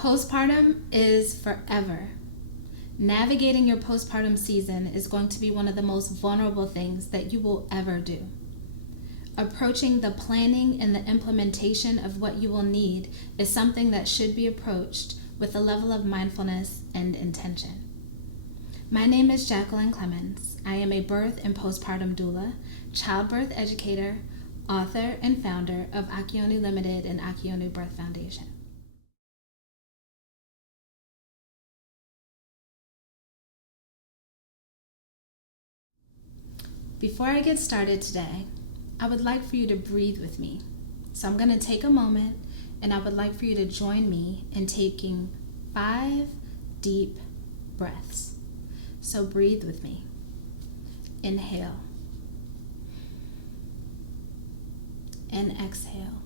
Postpartum is forever. Navigating your postpartum season is going to be one of the most vulnerable things that you will ever do. Approaching the planning and the implementation of what you will need is something that should be approached with a level of mindfulness and intention. My name is Jacquelyn Clemmons. I am a birth and postpartum doula, childbirth educator, author, and founder of Okionu-Limited and Okionu Birth Foundation. Before I get started today, I would like for you to breathe with me. So I'm going to take a moment and I would like for you to join me in taking 5 deep breaths. So breathe with me. Inhale and exhale.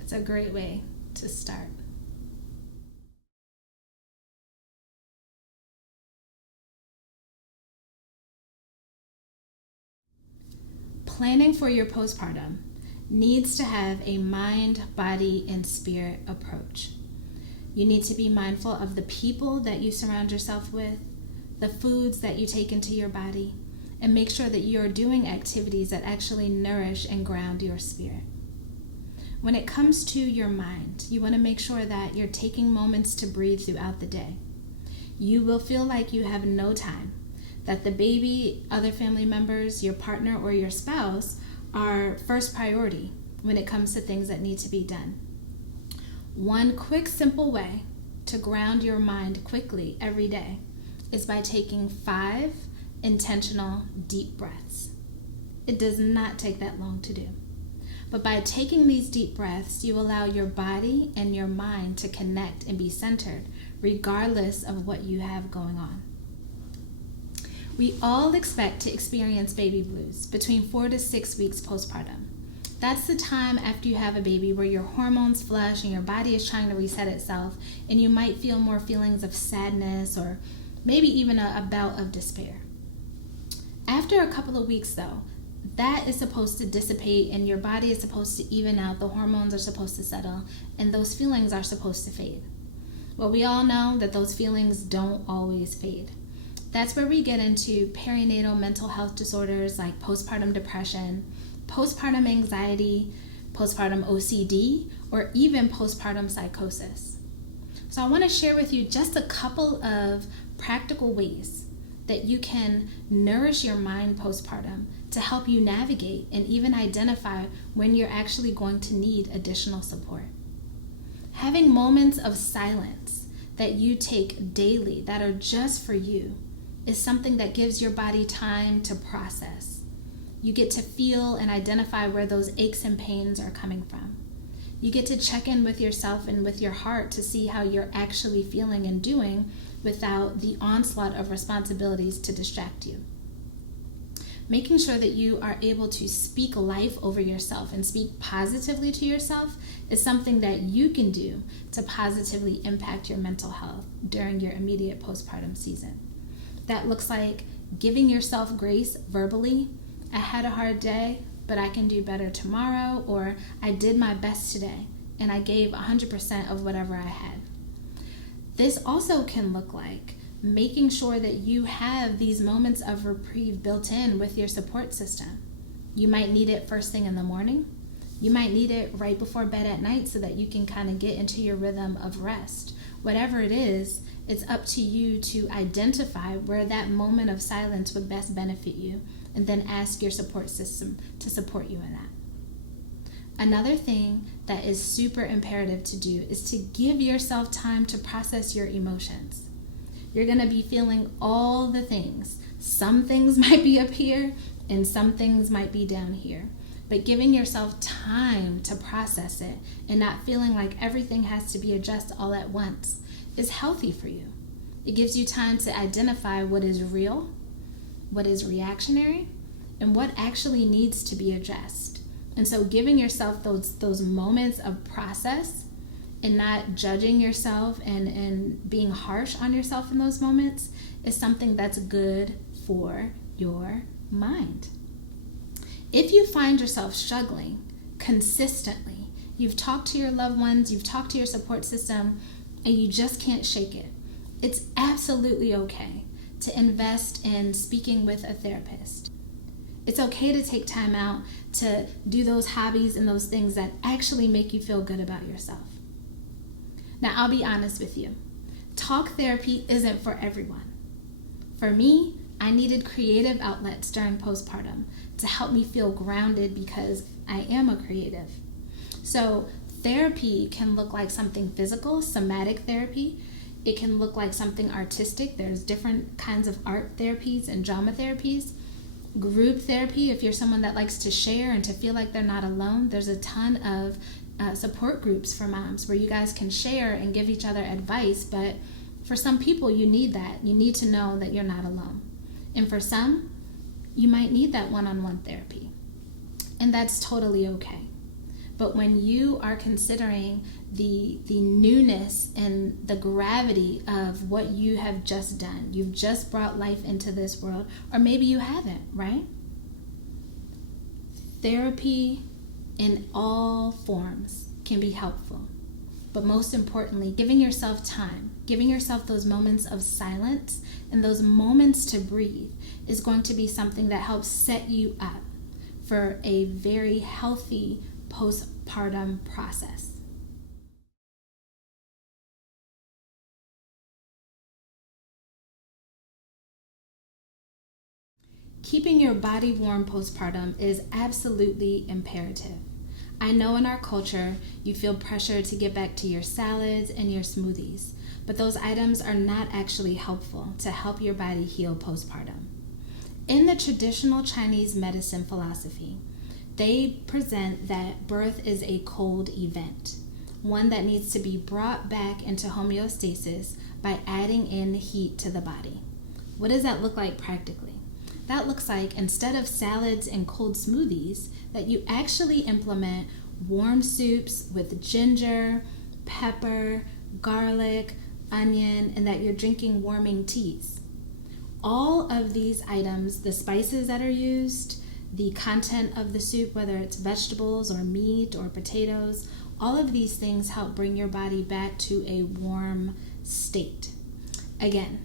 It's a great way to start. Planning for your postpartum needs to have a mind, body, and spirit approach. You need to be mindful of the people that you surround yourself with, the foods that you take into your body, and make sure that you are doing activities that actually nourish and ground your spirit. When it comes to your mind, you want to make sure that you're taking moments to breathe throughout the day. You will feel like you have no time, that the baby, other family members, your partner, or your spouse are first priority when it comes to things that need to be done. One quick, simple way to ground your mind quickly every day is by taking 5 intentional deep breaths. It does not take that long to do. But by taking these deep breaths, you allow your body and your mind to connect and be centered, regardless of what you have going on. We all expect to experience baby blues between 4 to 6 weeks postpartum. That's the time after you have a baby where your hormones flush and your body is trying to reset itself, and you might feel more feelings of sadness or maybe even a bout of despair. After a couple of weeks, though, that is supposed to dissipate and your body is supposed to even out, the hormones are supposed to settle, and those feelings are supposed to fade. Well, we all know that those feelings don't always fade. That's where we get into perinatal mental health disorders like postpartum depression, postpartum anxiety, postpartum OCD, or even postpartum psychosis. So I want to share with you just a couple of practical ways that you can nourish your mind postpartum to help you navigate and even identify when you're actually going to need additional support. Having moments of silence that you take daily that are just for you is something that gives your body time to process. You get to feel and identify where those aches and pains are coming from. You get to check in with yourself and with your heart to see how you're actually feeling and doing without the onslaught of responsibilities to distract you. Making sure that you are able to speak life over yourself and speak positively to yourself is something that you can do to positively impact your mental health during your immediate postpartum season. That looks like giving yourself grace verbally. I had a hard day, but I can do better tomorrow, or I did my best today and I gave 100% of whatever I had. This also can look like making sure that you have these moments of reprieve built in with your support system. You might need it first thing in the morning. You might need it right before bed at night so that you can kind of get into your rhythm of rest. Whatever it is, it's up to you to identify where that moment of silence would best benefit you, and then ask your support system to support you in that. Another thing that is super imperative to do is to give yourself time to process your emotions. You're going to be feeling all the things. Some things might be up here and some things might be down here. but giving yourself time to process it and not feeling like everything has to be addressed all at once is healthy for you. It gives you time to identify what is real, what is reactionary, and what actually needs to be addressed. And so giving yourself those moments of process and not judging yourself and being harsh on yourself in those moments is something that's good for your mind. If you find yourself struggling consistently, you've talked to your loved ones, you've talked to your support system, and you just can't shake it, it's absolutely okay to invest in speaking with a therapist. It's okay to take time out to do those hobbies and those things that actually make you feel good about yourself. Now, I'll be honest with you. Talk therapy isn't for everyone. For me, I needed creative outlets during postpartum to help me feel grounded because I am a creative. So therapy can look like something physical, somatic therapy. It can look like something artistic. There's different kinds of art therapies and drama therapies. Group therapy, if you're someone that likes to share and to feel like they're not alone, there's a ton of support groups for moms where you guys can share and give each other advice. But for some people, you need that. You need to know that you're not alone. And for some, you might need that one-on-one therapy. And that's totally okay. But when you are considering the newness and the gravity of what you have just done, you've just brought life into this world, or maybe you haven't, right? Therapy in all forms can be helpful. But most importantly, giving yourself time, giving yourself those moments of silence and those moments to breathe is going to be something that helps set you up for a very healthy postpartum process. Keeping your body warm postpartum is absolutely imperative. I know in our culture you feel pressure to get back to your salads and your smoothies, but those items are not actually helpful to help your body heal postpartum. In the traditional Chinese medicine philosophy, they present that birth is a cold event, one that needs to be brought back into homeostasis by adding in heat to the body. What does that look like practically? That looks like, instead of salads and cold smoothies, that you actually implement warm soups with ginger, pepper, garlic, onion, and that you're drinking warming teas. All of these items, the spices that are used, the content of the soup, whether it's vegetables or meat or potatoes, all of these things help bring your body back to a warm state. Again,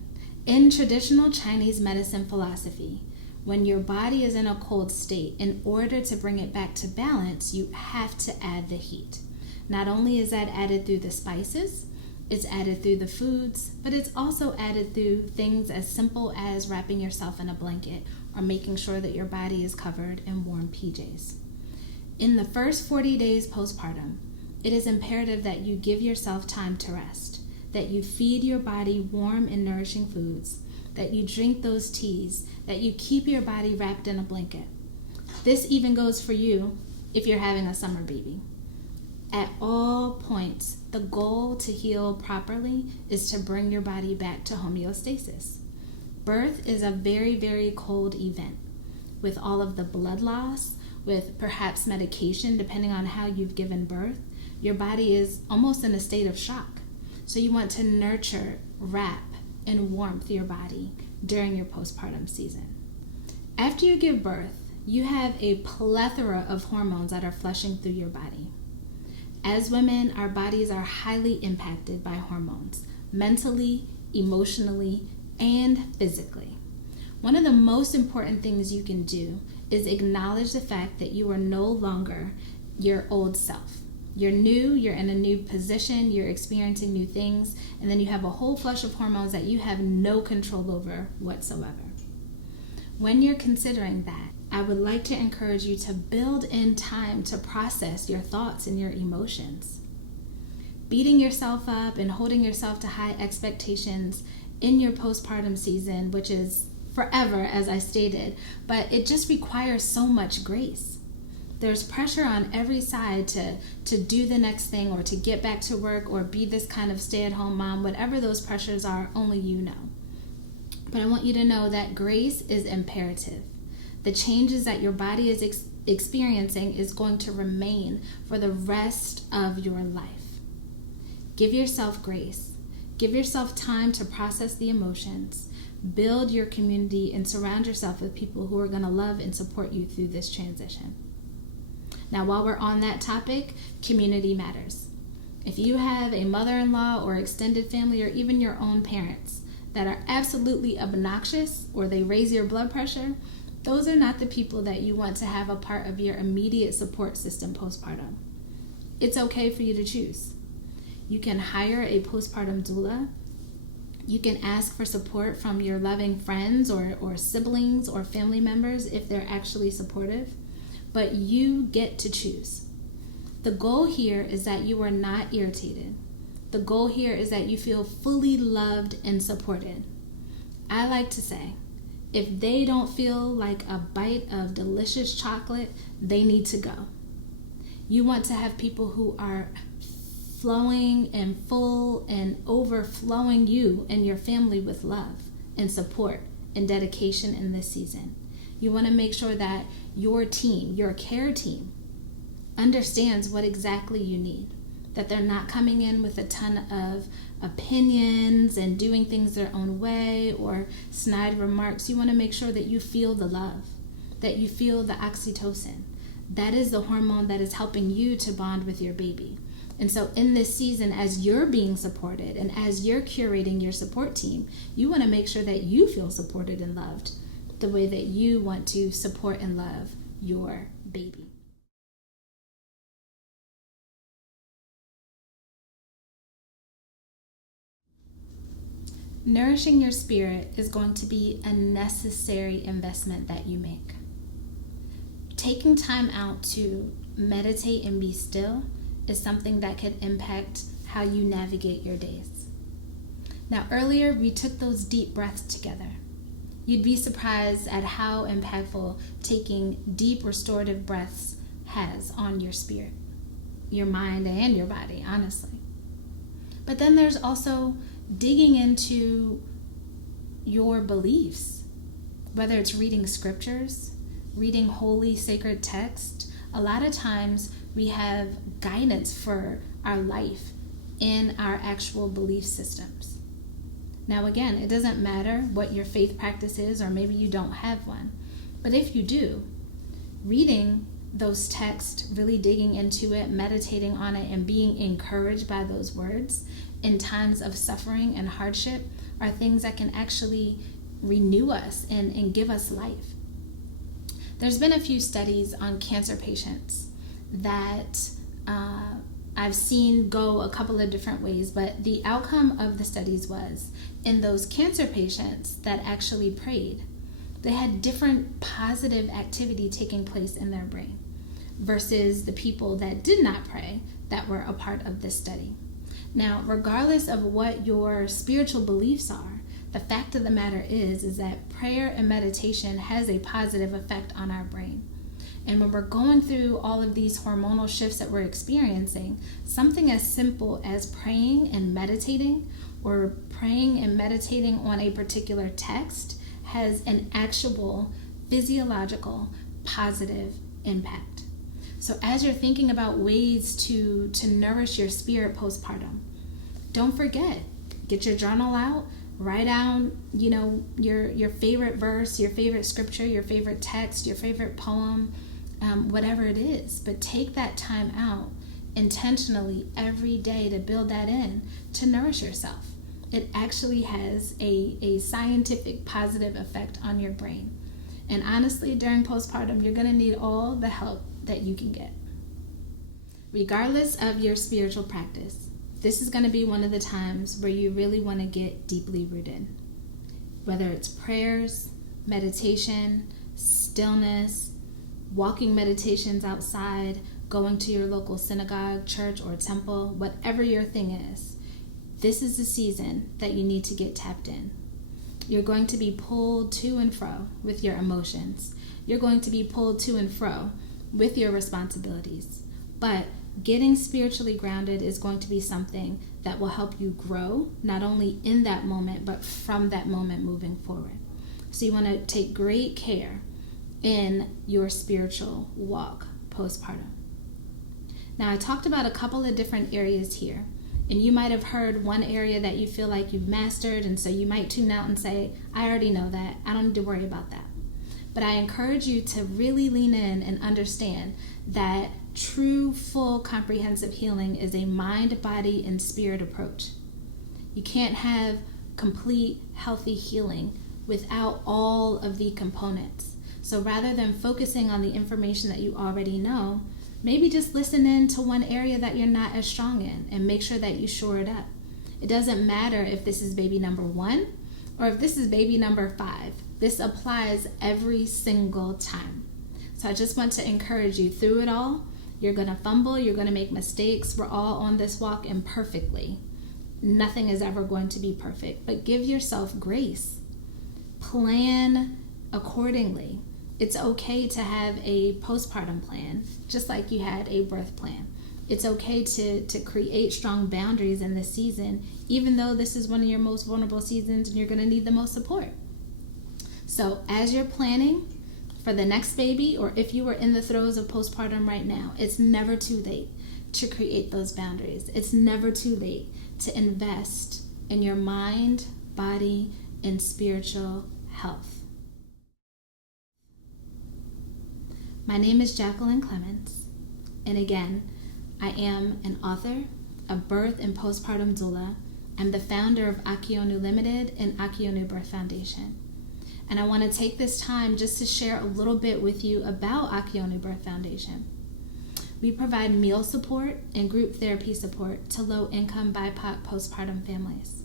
in traditional Chinese medicine philosophy, when your body is in a cold state, in order to bring it back to balance, you have to add the heat. Not only is that added through the spices, it's added through the foods, but it's also added through things as simple as wrapping yourself in a blanket or making sure that your body is covered in warm PJs. In the first 40 days postpartum, it is imperative that you give yourself time to rest, that you feed your body warm and nourishing foods, that you drink those teas, that you keep your body wrapped in a blanket. This even goes for you if you're having a summer baby. At all points, the goal to heal properly is to bring your body back to homeostasis. Birth is a very, very cold event with all of the blood loss, with perhaps medication, depending on how you've given birth. Your body is almost in a state of shock. So you want to nurture, wrap, and warmth your body during your postpartum season. After you give birth, you have a plethora of hormones that are flushing through your body. As women, our bodies are highly impacted by hormones, mentally, emotionally, and physically. One of the most important things you can do is acknowledge the fact that you are no longer your old self. You're new, you're in a new position, you're experiencing new things, and then you have a whole flush of hormones that you have no control over whatsoever. When you're considering that, I would like to encourage you to build in time to process your thoughts and your emotions. Beating yourself up and holding yourself to high expectations in your postpartum season, which is forever, as I stated, but it just requires so much grace. There's pressure on every side to do the next thing or to get back to work or be this kind of stay-at-home mom. Whatever those pressures are, only you know. But I want you to know that grace is imperative. The changes that your body is experiencing is going to remain for the rest of your life. Give yourself grace. Give yourself time to process the emotions. Build your community and surround yourself with people who are going to love and support you through this transition. Now, while we're on that topic, community matters. If you have a mother-in-law or extended family or even your own parents that are absolutely obnoxious or they raise your blood pressure, those are not the people that you want to have a part of your immediate support system postpartum. It's okay for you to choose. You can hire a postpartum doula. You can ask for support from your loving friends or siblings or family members if they're actually supportive. But you get to choose. The goal here is that you are not irritated. The goal here is that you feel fully loved and supported. I like to say, if they don't feel like a bite of delicious chocolate, they need to go. You want to have people who are flowing and full and overflowing you and your family with love and support and dedication in this season. You want to make sure that your team, your care team, understands what exactly you need. That they're not coming in with a ton of opinions and doing things their own way or snide remarks. You want to make sure that you feel the love, that you feel the oxytocin. That is the hormone that is helping you to bond with your baby. And so in this season, as you're being supported and as you're curating your support team, you want to make sure that you feel supported and loved the way that you want to support and love your baby. Nourishing your spirit is going to be a necessary investment that you make. Taking time out to meditate and be still is something that could impact how you navigate your days. Now, earlier we took those deep breaths together. You'd be surprised at how impactful taking deep restorative breaths has on your spirit, your mind, and your body, honestly. But then there's also digging into your beliefs, whether it's reading scriptures, reading holy sacred text. A lot of times we have guidance for our life in our actual belief systems. Now again, it doesn't matter what your faith practice is, or maybe you don't have one. But if you do, reading those texts, really digging into it, meditating on it, and being encouraged by those words in times of suffering and hardship are things that can actually renew us and give us life. There's been a few studies on cancer patients that I've seen go a couple of different ways, but the outcome of the studies was in those cancer patients that actually prayed, they had different positive activity taking place in their brain versus the people that did not pray that were a part of this study. Now, regardless of what your spiritual beliefs are, the fact of the matter is that prayer and meditation has a positive effect on our brain. And when we're going through all of these hormonal shifts that we're experiencing, something as simple as praying and meditating, or praying and meditating on a particular text, has an actual physiological positive impact. So as you're thinking about ways to nourish your spirit postpartum, don't forget, get your journal out, write down, your favorite verse, your favorite scripture, your favorite text, your favorite poem, whatever it is. But take that time out intentionally every day to build that in, to nourish yourself. It actually has a scientific positive effect on your brain. And honestly, during postpartum, you're going to need all the help that you can get. Regardless of your spiritual practice, this is going to be one of the times where you really want to get deeply rooted. Whether it's prayers, meditation, stillness, walking meditations outside, going to your local synagogue, church, or temple, whatever your thing is, this is the season that you need to get tapped in. You're going to be pulled to and fro with your emotions. You're going to be pulled to and fro with your responsibilities. But getting spiritually grounded is going to be something that will help you grow, not only in that moment, but from that moment moving forward. So you want to take great care in your spiritual walk postpartum. Now, I talked about a couple of different areas here, and you might have heard one area that you feel like you've mastered, and so you might tune out and say, I already know that. I don't need to worry about that. But I encourage you to really lean in and understand that true, full, comprehensive healing is a mind, body, and spirit approach. You can't have complete, healthy healing without all of the components. So rather than focusing on the information that you already know, maybe just listen in to one area that you're not as strong in and make sure that you shore it up. It doesn't matter if this is baby number 1 or if this is baby number 5. This applies every single time. So I just want to encourage you through it all. You're going to fumble, you're going to make mistakes. We're all on this walk imperfectly. Nothing is ever going to be perfect, but give yourself grace. Plan accordingly. It's okay to have a postpartum plan, just like you had a birth plan. It's okay to create strong boundaries in this season, even though this is one of your most vulnerable seasons and you're going to need the most support. So as you're planning for the next baby, or if you are in the throes of postpartum right now, it's never too late to create those boundaries. It's never too late to invest in your mind, body, and spiritual health. My name is Jacquelyn Clemmons, and again, I am an author, a birth and postpartum doula. I'm the founder of Okionu Limited and Okionu Birth Foundation. And I want to take this time just to share a little bit with you about Okionu Birth Foundation. We provide meal support and group therapy support to low-income BIPOC postpartum families.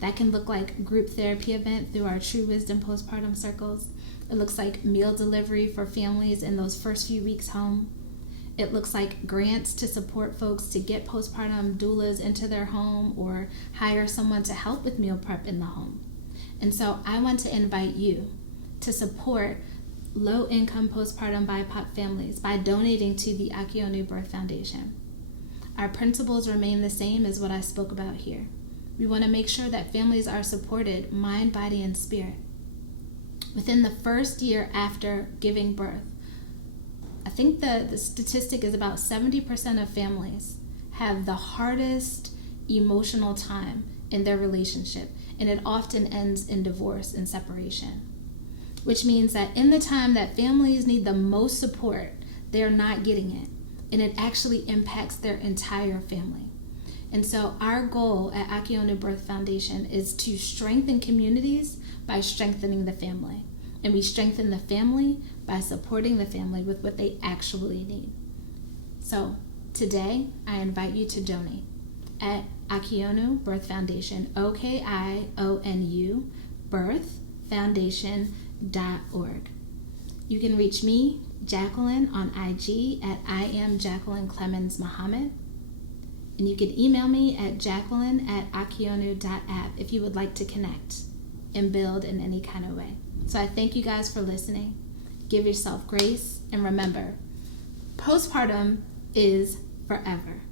That can look like group therapy event through our True Wisdom postpartum circles. It looks like meal delivery for families in those first few weeks home. It looks like grants to support folks to get postpartum doulas into their home or hire someone to help with meal prep in the home. And so I want to invite you to support low-income postpartum BIPOC families by donating to the Okionu Birth Foundation. Our principles remain the same as what I spoke about here. We want to make sure that families are supported mind, body, and spirit. Within the first year after giving birth, I think the statistic is about 70% of families have the hardest emotional time in their relationship, and it often ends in divorce and separation, which means that in the time that families need the most support, they're not getting it, and it actually impacts their entire family. And so our goal at Okionu Birth Foundation is to strengthen communities by strengthening the family. And we strengthen the family by supporting the family with what they actually need. So today, I invite you to donate at Okionu Birth Foundation, OKIONU birthfoundation.org. You can reach me, Jacquelyn, on IG at I am Jacquelyn Clemmons Muhammad. And you can email me at jacquelyn@okionu.app if you would like to connect and build in any kind of way. So I thank you guys for listening. Give yourself grace, and remember, postpartum is forever.